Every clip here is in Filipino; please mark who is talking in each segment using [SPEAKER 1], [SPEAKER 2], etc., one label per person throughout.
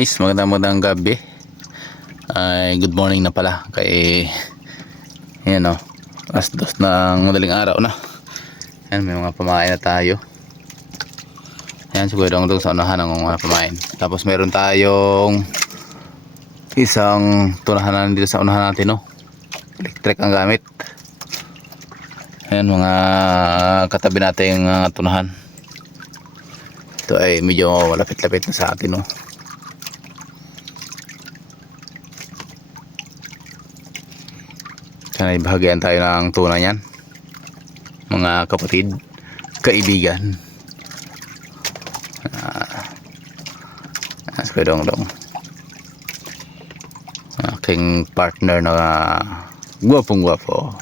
[SPEAKER 1] Guys, magandang magandang gabi. Ay, good morning na pala kay yan o, alas dos ng madaling araw na. Yan, may mga pamain na tayo. Yan, siguro dong dong sa unahan ng mga pamain. Tapos meron tayong isang tunahan na dito sa unahan natin no. Electric ang gamit. Yan, mga katabi nating uh, tunahan. Ito ay medyo malapit-lapit na sa atin no. Sana ibahagyan tayo ng tuna niyan. Mga kapatid, kaibigan. Ah, ah, si Dong Dong. Aking partner na gwapong gwapo.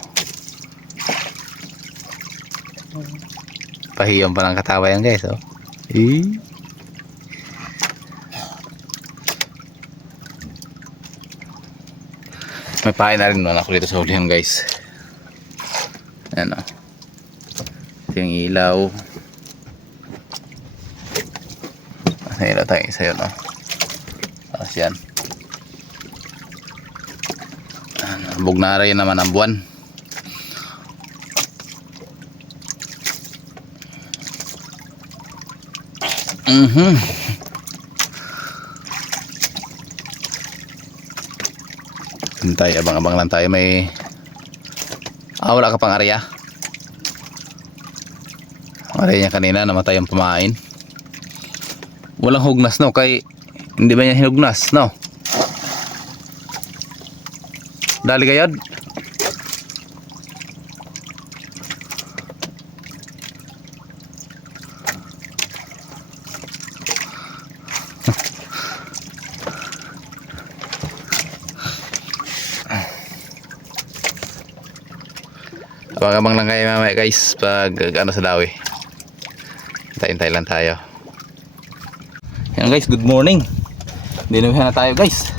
[SPEAKER 1] Pahiyong pa ng katawa yan guys. Oh. Eh. May pain na rin naman ako dito sa hulihan guys. Ayan o. Ito yung ilaw. Ilaw tayo isa yun o. Tapos yan. Ayan, Bugnara yun naman ang buwan. Mhm. Hintay, abang-abang lang tayo. May... Ah, wala ka pang area. Area niya kanina, namatay ang pamain. Walang hugnas, no? Kay... Hindi ba niya hinugnas, no? Dali kayod? Abang-abang lang kayo mamaya guys pag ano sa dawi. Tayin-tayin lang tayo. Yan guys, good morning. Dinumihan na tayo guys.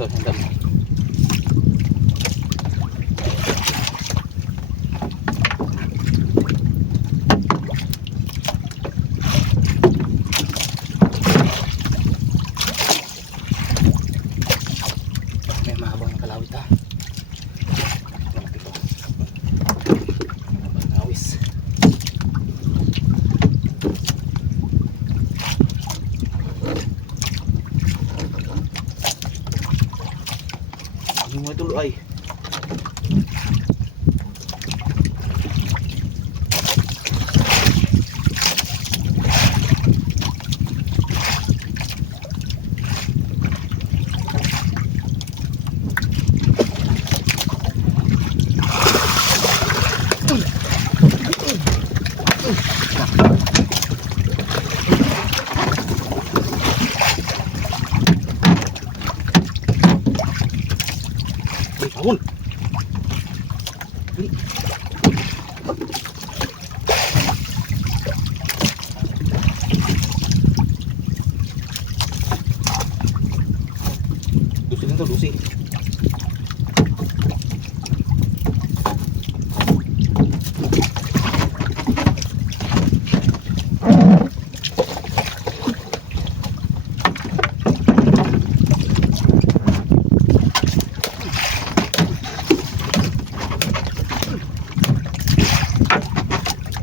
[SPEAKER 1] So, hanggang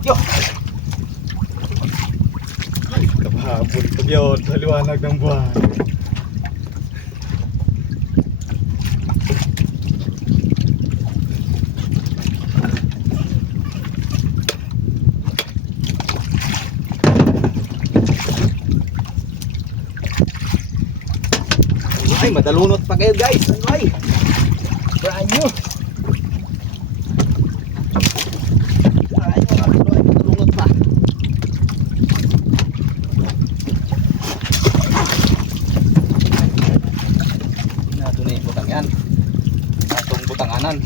[SPEAKER 1] Yo!
[SPEAKER 2] Kapahabol ito yun, sa liwanag ng buwan.
[SPEAKER 1] Ay, madalunot pa kayo guys. Ano ay? Brand new. Brand new. Ano ay, madalunot pa. Nato na yung butang yan. Natong butanganan.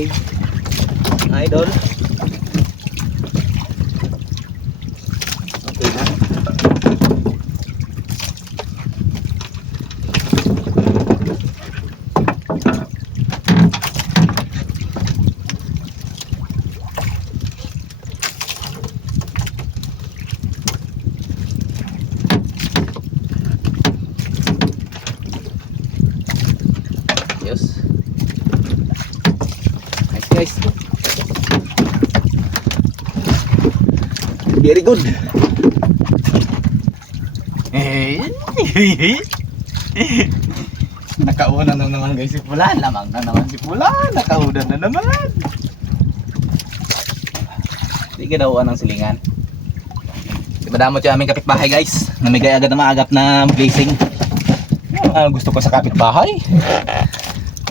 [SPEAKER 1] Okay. Idol. Okay na. Yes. Nice guys. Very good.
[SPEAKER 2] Nakauna na naman guys si Pulan. Lamang na naman si Pulan. Nakaudan na naman.
[SPEAKER 1] Hindi daw ng silingan. Madamot yung aming kapitbahay guys. Namigay agad na maagap na blazing. Ah, gusto ko sa kapitbahay.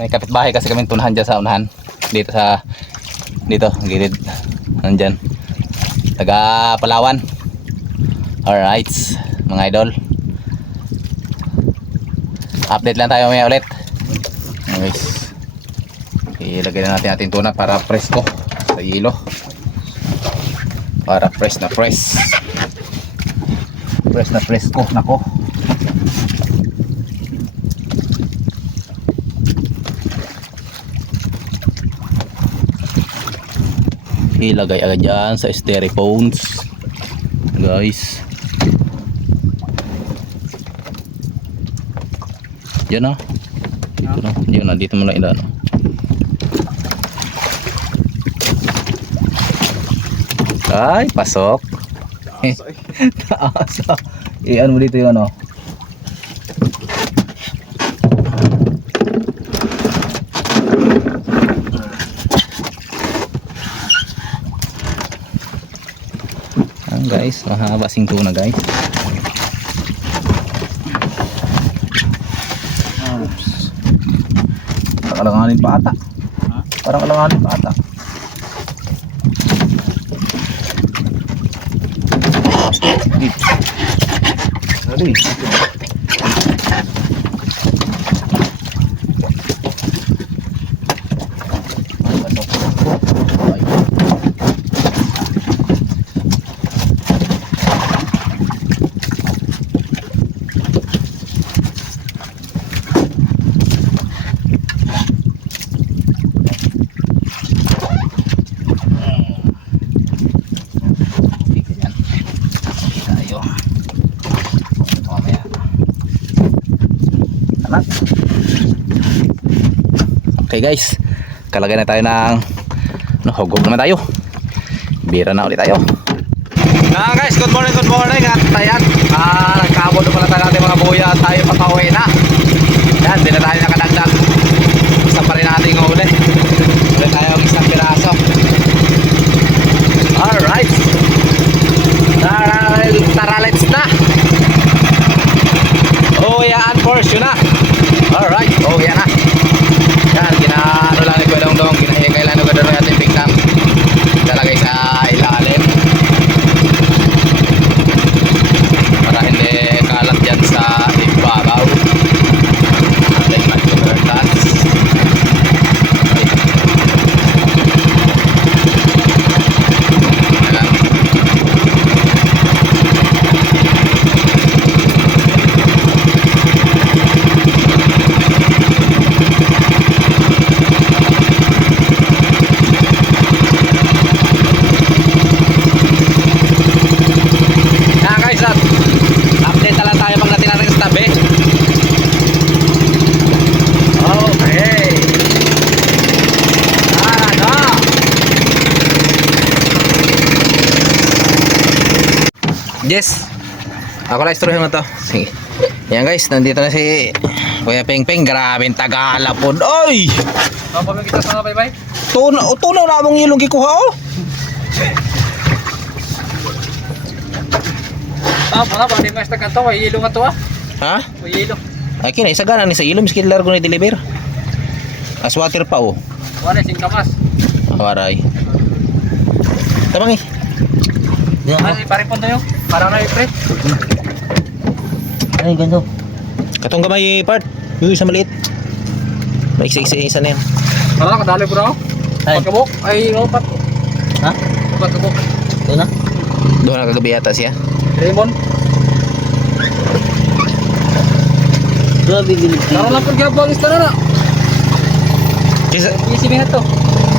[SPEAKER 1] May kapitbahay kasi kami tunahan dyan sa unahan. Dito sa dito, gilid. Nandyan. Taga Palawan. Alright, mga idol. Update lang tayo mamaya ulit. Guys. Ilagay na natin ating tuna para presko sa hilo. Para press na press. Press na press ko. Nako. Ilagay agad dyan sa styrofoams. Guys. Yan na. Dito na. Yan na. Dito mo lang ilan. Ay, pasok. Taas. Eh, ano mo dito yung ano? Ah, guys, mahaba sing tuna guys. Oops. Parang alanganin pa ata. Parang alanganin pa ata. Aduh. Tiga yan. Tayo. Ito mamaya. Anak. Okay guys. Kalagay na tayo ng no, hugog naman tayo. Bira na ulit tayo. Na guys, good morning, good morning ayan, ah, nagkabot na pala tayo natin mga buya at tayo papauwi na. Yan, di na tayo nakadagdag. Isa pa rin natin yung uli. Yes. Ako lang istoryahan mo to. Sige. Yan guys, nandito na si Kuya Peng Peng. Grabe ang tagala po. Oy!
[SPEAKER 2] Apa mo kita sa bye-bye?
[SPEAKER 1] Tunaw, tunaw na mong ilong gikuha oh.
[SPEAKER 2] Ah, mga ba, di mas takanto, ay ilong ato ah.
[SPEAKER 1] Ha?
[SPEAKER 2] Ay ilong.
[SPEAKER 1] Ay kina, isa gana ni sa ilong. Miskin largo ni deliver. As water pa oh.
[SPEAKER 2] Wala sing kamas.
[SPEAKER 1] Awaray. Tamang eh.
[SPEAKER 2] Ay, pare po tayo. Para na i-pre.
[SPEAKER 1] Ay, ganito. Katong gamay part. Yung isa maliit. May isa-isa isa na yan.
[SPEAKER 2] Para na kadali bro.
[SPEAKER 1] Ay.
[SPEAKER 2] Pagkabok ay ngopat.
[SPEAKER 1] Ha?
[SPEAKER 2] Pagkabok.
[SPEAKER 1] Ito na. Doon na kagabi yata siya.
[SPEAKER 2] Lemon.
[SPEAKER 1] Grabe gilig.
[SPEAKER 2] Karon lang pud gyapon is na.
[SPEAKER 1] Kisa,
[SPEAKER 2] Easy mi to.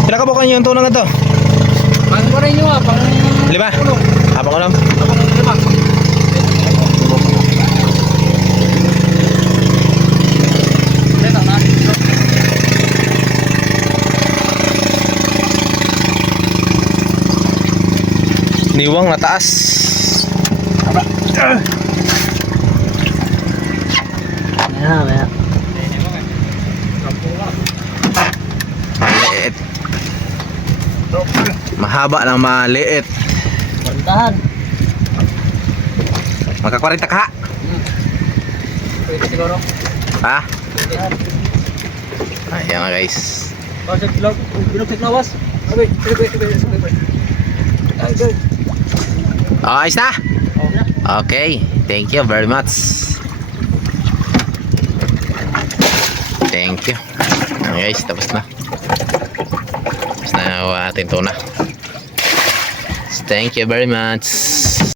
[SPEAKER 1] pila ka bukan yung tunang ito?
[SPEAKER 2] Pang ko rin nyo ah, pang
[SPEAKER 1] Lima? Habang ko lang.
[SPEAKER 2] Abang lima. Dito na.
[SPEAKER 1] Niwang na taas. Maya, maya. Maliit. Mahaba ng maliit.
[SPEAKER 2] Bantahan.
[SPEAKER 1] Magkakwarenta ka ha?
[SPEAKER 2] Pwede siguro.
[SPEAKER 1] Ha? Ayan nga guys.
[SPEAKER 2] Kasi vlog, bilog sa klawas. Abay, sige, sige, sige. Ay, go.
[SPEAKER 1] Oh, ayos na? Okay. Thank you very much. Thank you. Ayan guys, tapos na. Tapos na ang ating tuna. Thank you very much.